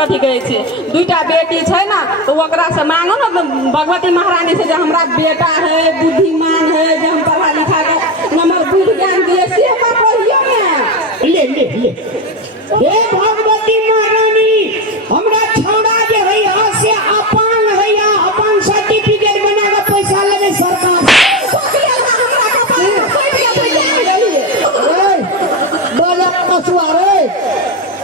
कथी कहै छै दुईटा बेटी छै ना तो ओकरा से मांगो ना भगवती महारानी से जो हमरा बेटा है बुद्धिमान है जो हम पढ़ा लिखा के नंबर बुद्धि ज्ञान दिए से का कहियो ना ले ले ले हे भगवती महारानी हमरा छौड़ा जे है यहाँ से अपांग है या अपांग सर्टिफिकेट बना के पैसा लेवे सरकार पछुआरे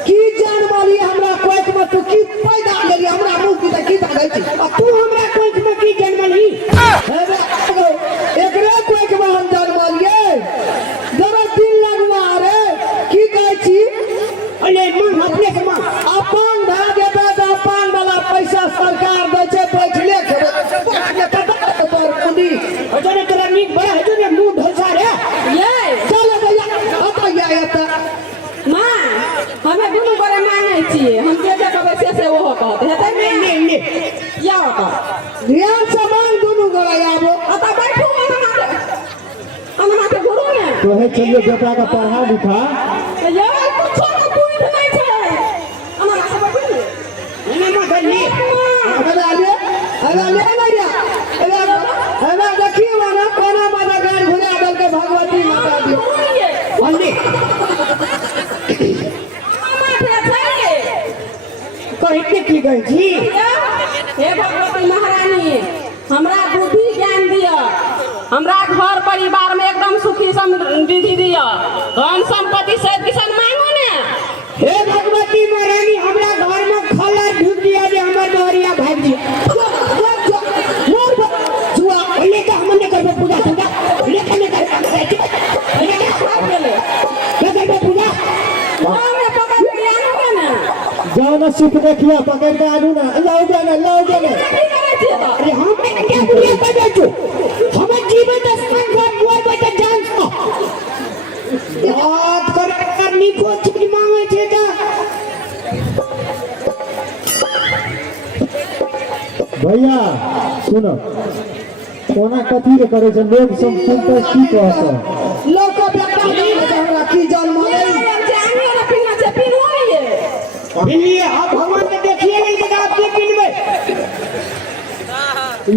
की जान वाली हमरा कोइट में तू की पैदा लेली हमरा मुंह की की दागै छी तू हमरा कोइट में की जान वाली एकरे कोइट में हम जान वालिए जरा दिन लगवा रे की कहै छी अरे मन अपने से मां अपन भा देबे त अपन वाला पैसा सरकार दै छै बैठले खेबे तोर कुंडी अजने तोरा नीक बड़ा है जो ने मुंह ढलसा रे ये चल भैया बताइए एता मां हमें दुनू गोरे मांगै छियै हम जे जे कहबै से ओहो कहत हेतै ले ले ले या होता ध्यान से मांग दुनू गोरा आबो अता बैठू हम माथे घुरू ने तो है चलिए बेटा का पढ़ा लिखा ये कुछ ना पूछ नहीं छै हमरा से बैठू एने माथे ले अरे आले भैया अरे देखिए वाला कोना माता गाड़ घुरा दल के भगवती माता दी अन्ने कहते की गई जी हे भगवती महारानी हमरा बुद्धि ज्ञान दिया हमरा घर परिवार में एकदम सुखी समृद्धि दिया धन संपत्ति से किसान मांगो ने हे भगवती महारानी हमरा घर में खला ढूंढ दिया जे हमर डोरिया भाग जी मोर जुआ ले का हमने करबे पूजा पूजा लेके ने कर ले पूजा में पकड़ के आनो ना जाओ ना सुख देखिया पकड़ के आनू ना लाओ जाना की करे छियै तो अरे हम क्या पूजा कर दे हमर जीवन दर्शन घर मोर बेटा जान को याद करनी को छुट्टी मांगे छे का भैया सुनो कोना कथी रे करे छै लोग सब सुनते की कहत लोग को बेटा हमरा की जान मारे जानियो ना पीना से पीनो ये इसलिए आप भगवान के देखिए नहीं तो आप के पिनवे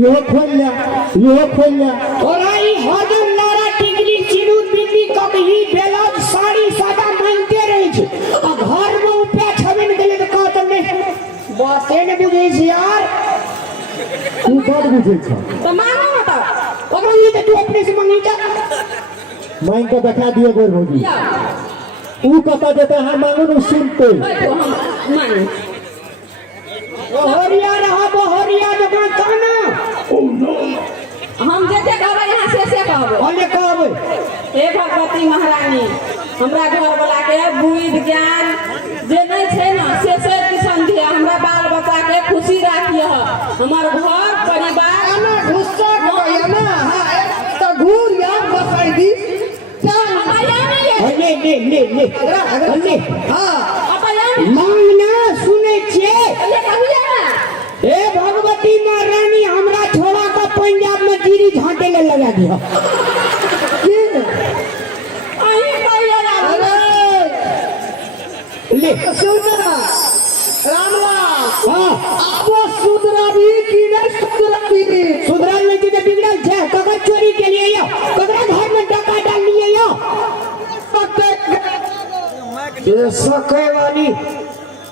यो खोल लिया और आई हजम लारा टिकली चिरू बिंदी कभी बेलाज साड़ी सादा मांगते रही छे आ घर में उपया छबिन गेले तो कहत नहीं बाते ने बुझे छी यार तू बड़ बुझे छ तो मांगो मत ओकरा ये तो तू अपने से मांगी जा मांग के देखा दिए गोर भौजी या ऊ कता देता है मांगो न सुनते बैठो हम मांग बहरिया रहा बहरिया जगह काना हम जे कहबै यहाँ से कहबै ओने कहबे हे भगवती महारानी हमरा घर वाला के बुद्धि ज्ञान जे नहीं छै ना से किसान दिया हमरा बाल बच्चा के खुशी राखिए हमर घर परिवार ना गुस्सा करया ना त घूर या बसाई दी चल अतया नहीं है ले ले ले ले ले हां अतया मांगना सुने छे ये कहिए ना हे भगवती महारानी हमरा छोड़ा का पंजाब में गिरी झांटे ले लगा दिया अही कहिए ना ले सुंदरा रामलाल हां आपो सुंदरा भी की नहीं सुधरल नहीं जे बिगड़ल छे ककर चोरी के लिए यो ककरा घर में डका डाल लिए यो ये सके वाली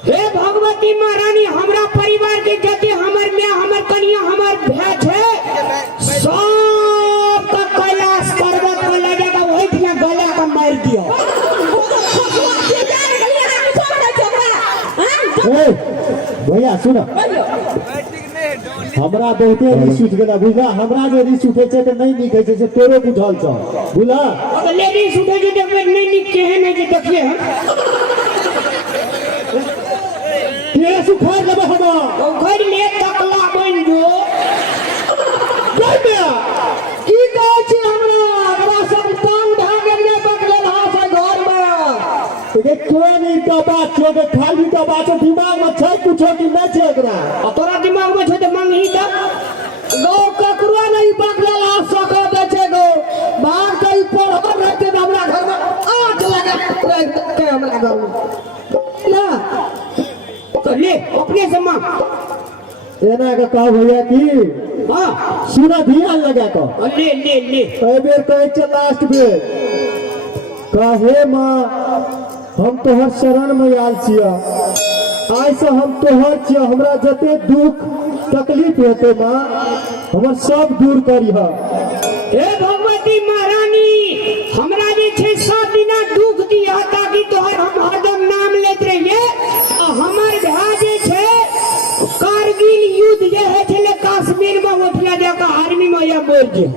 हे भगवती महारानी हमरा परिवार के जते हमर में हमर कनिया हमर भाई छे सब का कैलाश पर्वत पर ले जाकर वही ठिया गला का मार दियो ए भैया सुनो हमरा बहुते रिस उठ गेला बुझला हमरा जे रिस उठे छै त नहीं निकै छै से तोरो बुझल छ बुझला अगर लेडीज उठे जे देखबे नहीं निक केहन है जे देखिए हम तेरे सुखार देबे हम घर ले तकला बन जो जय की कहै छी हमरा सब तंग भ गेलिए बकले भाषा घर में ये कोई नहीं का बात छो के खाली का बात दिमाग में छै कुछो कि नहीं छै एकरा तोरा दिमाग में छो त मांगही त गो ककरो नहीं बकले ला सक दे छै गो भाग के पढ़ब रहते त हमरा घर में आग लगा के हमरा घर में ना तो ले अपने से मांग। एना के कहो भैया की हाँ सुना ध्यान लगा को ले ले ले ए बेर कहे छ लास्ट बेर कहे माँ हम तोहर शरण में आयल छिया आइ से हम तोहर छिया हमरा जते दुख तकलीफ हेते माँ हमर सब दूर करिह। हे भगवती महारानी हमरा जे छै सब दिना दुख दिया ताकि तोहर हम हरदम नाम लेत रहिए आ हमर भाई जे छै कारगिल युद्ध जे है छले कश्मीर में उठला जाके आर्मी में या मर जे